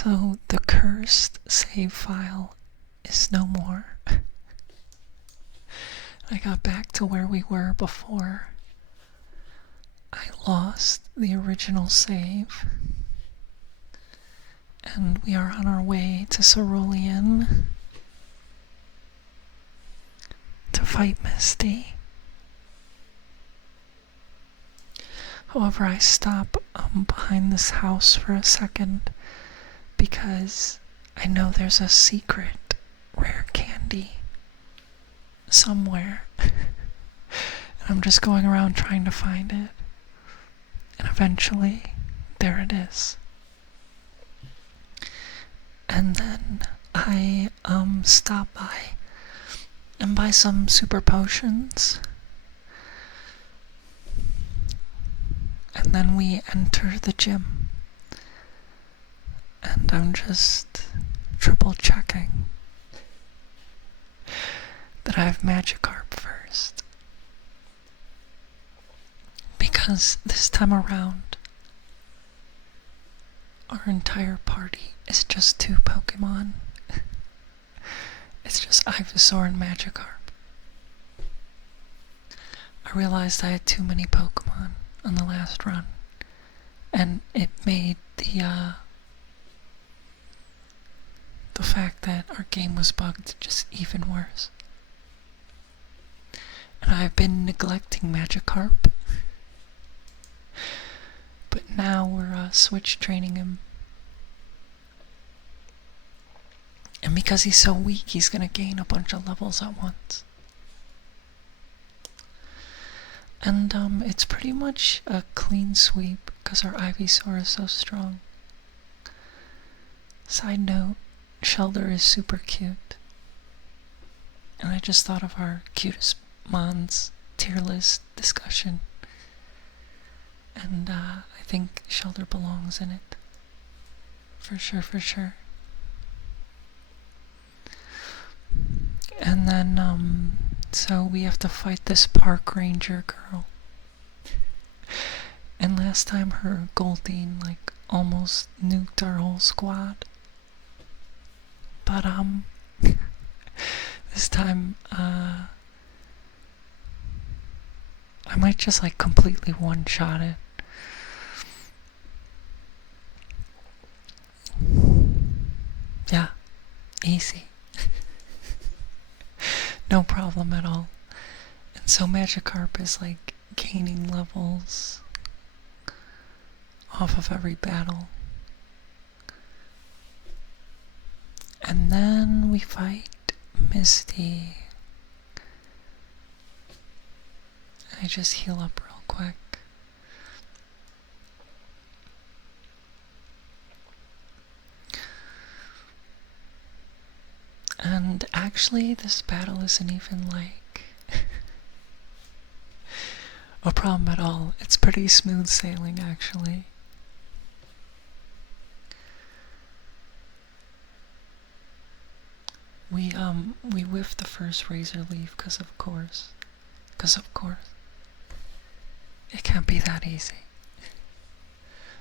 So the cursed save file is no more. I got back to where we were before I lost the original save. And we are on our way to Cerulean to fight Misty. However, I stop behind this house for a second because I know there's a secret rare candy somewhere. And I'm just going around trying to find it. And eventually, there it is. And then I stop by and buy some super potions. And then we enter the gym. And I'm just triple checking that I have Magikarp first. Because this time around, our entire party is just 2 Pokemon. It's just Ivysaur and Magikarp. I realized I had too many Pokemon on the last run, and it made the fact that our game was bugged just even worse. And I've been neglecting Magikarp, but now we're switch training him. And because he's so weak, he's gonna gain a bunch of levels at once. And it's pretty much a clean sweep because our Ivysaur is so strong. Side note, Shelder is super cute. And I just thought of our cutest Mons tier list discussion. And I think Shelder belongs in it. For sure, for sure. And then, so we have to fight this park ranger girl. And last time her Goldeen, like, almost nuked our whole squad. But, this time, I might just, like, completely one-shot it. Yeah, easy. No problem at all. And so Magikarp is like gaining levels off of every battle. And then we fight Misty. I just heal up real quick. And actually, this battle isn't even like a problem at all. It's pretty smooth sailing, actually. We whiffed the first Razor Leaf because of course. It can't be that easy.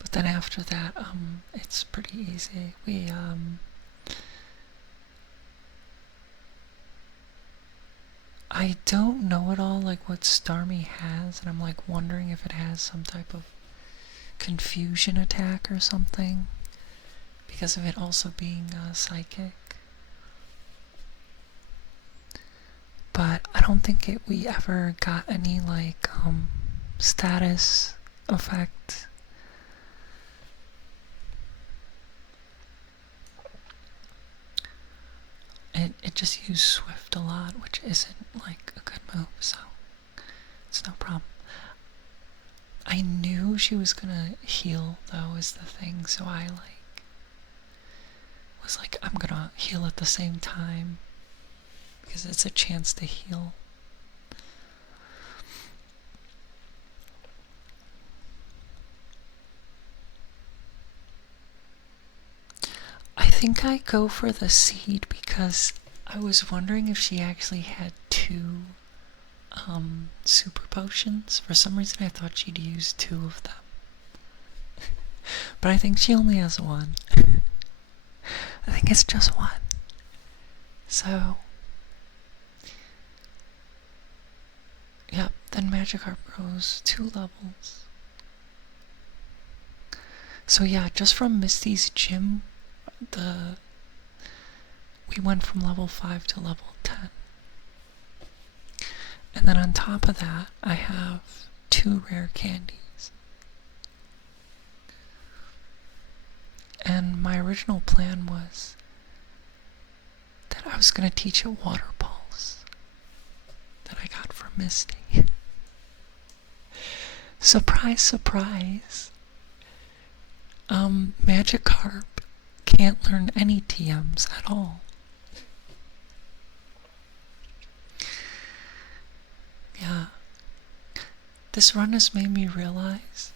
But then after that, it's pretty easy. I don't know at all like what Starmie has, and I'm like wondering if it has some type of confusion attack or something because of it also being psychic. But I don't think we ever got any like status effect. It just used Swift a lot, which isn't like a good move, so it's no problem. I knew she was gonna heal though, is the thing, so I was like, I'm gonna heal at the same time because it's a chance to heal. I think I go for the seed because I was wondering if she actually had 2 super potions. For some reason I thought she'd use 2 of them. But I think she only has 1. I think it's just one. So, yep, then Magikarp grows 2 levels. So yeah, just from Misty's gym, we went from level 5 to level 10. And then on top of that, I have 2 rare candies. And my original plan was that I was going to teach it Water Pulse that I got from Misty. Surprise, surprise. Magikarp can't learn any TMs at all. Yeah. This run has made me realize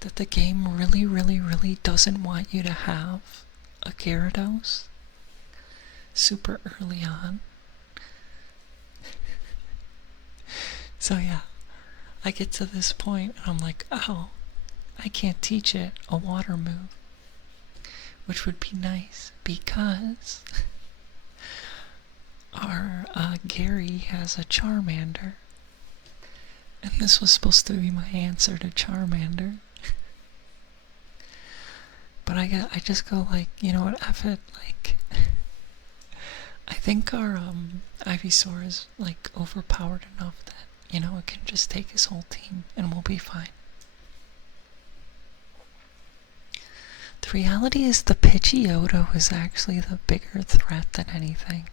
that the game really, really, really doesn't want you to have a Gyarados super early on. So yeah, I get to this point and I'm like, oh, I can't teach it a water move. Which would be nice because our Gary has a Charmander. And this was supposed to be my answer to Charmander. But I just go like, you know what, F it, like, I think our Ivysaur is like overpowered enough that, you know, it can just take his whole team and we'll be fine. The reality is the Pidgeotto is actually the bigger threat than anything.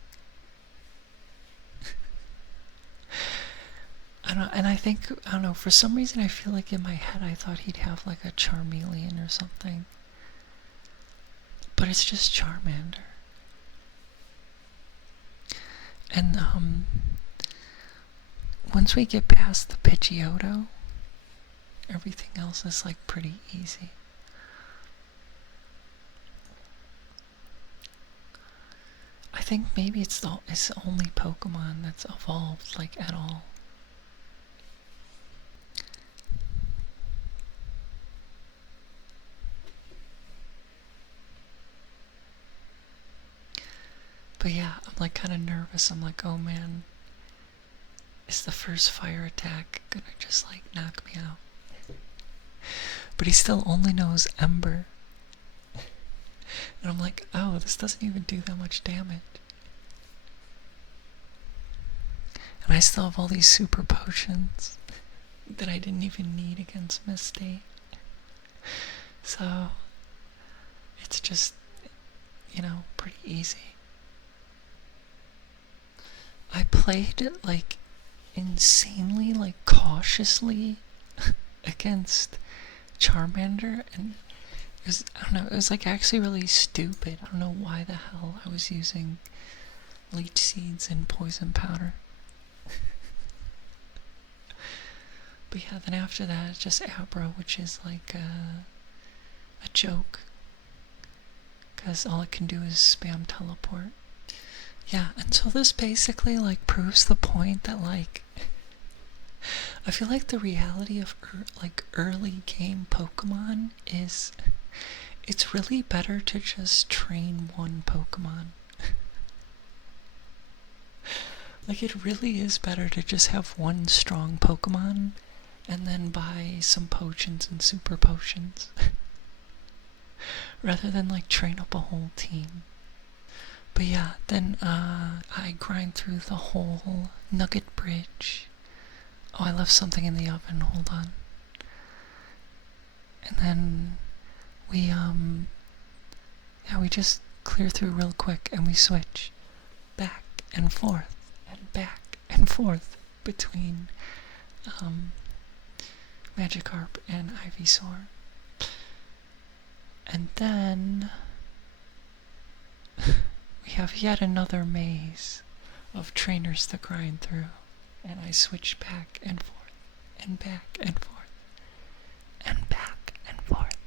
I don't know, for some reason I feel like in my head I thought he'd have like a Charmeleon or something. But it's just Charmander. And once we get past the Pidgeotto, everything else is like pretty easy. I think maybe it's the only Pokemon that's evolved like at all. But yeah, I'm like kind of nervous. I'm like, oh man, is the first fire attack gonna just like knock me out? But he still only knows Ember. And I'm like, oh, this doesn't even do that much damage. And I still have all these super potions that I didn't even need against Misty. So, it's just, you know, pretty easy. I played it like insanely, like cautiously against Charmander, and it was, I don't know, it was like actually really stupid. I don't know why the hell I was using leech seeds and poison powder. But yeah, then after that it's just Abra, which is like a joke, because all it can do is spam teleport. Yeah, and so this basically like proves the point that like I feel like the reality of like early game Pokemon is it's really better to just train one Pokemon. Like it really is better to just have one strong Pokemon and then buy some potions and super potions rather than like train up a whole team. But yeah, then I grind through the whole Nugget Bridge. Oh, I left something in the oven, hold on. And then we just clear through real quick and we switch back and forth between Magikarp and Ivysaur. And then we have yet another maze of trainers to grind through, and I switch back and forth, and back and forth, and back and forth,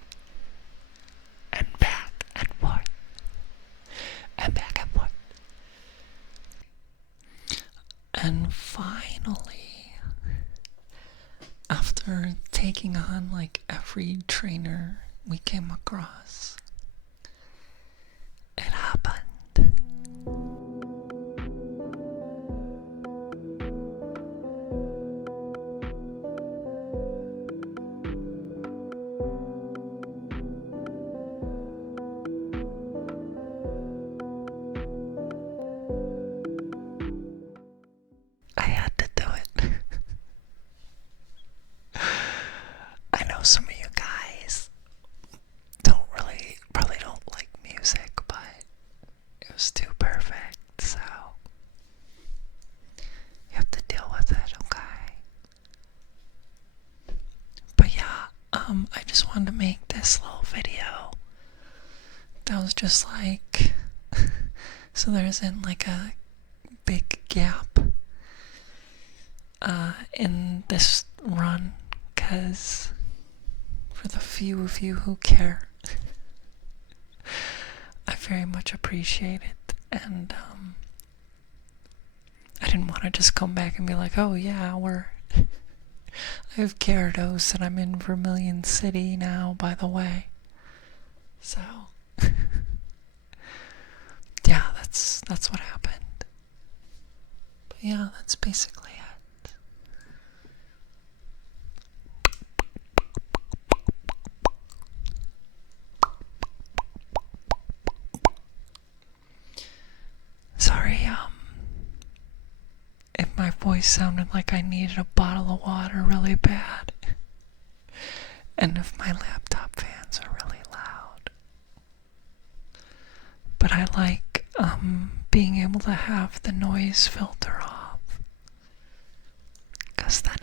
and back and forth, and back and forth. And finally, after taking on like every trainer we came across, it happened. I had to do it. I know some of you guys probably don't like music, but it was too perfect, so you have to deal with it, okay? But yeah, I just wanted to make this little video that was just like, so there isn't like a big gap in this run, because for the few of you who care, I very much appreciate it, and I didn't want to just come back and be like, oh yeah, I have Gyarados and I'm in Vermilion City now, by the way. So yeah, that's what happened. But yeah, that's basically it. Sorry, if my voice sounded like I needed a bottle of water really bad, and if my laptop fans are really loud. But I like being able to have the noise filter off, because then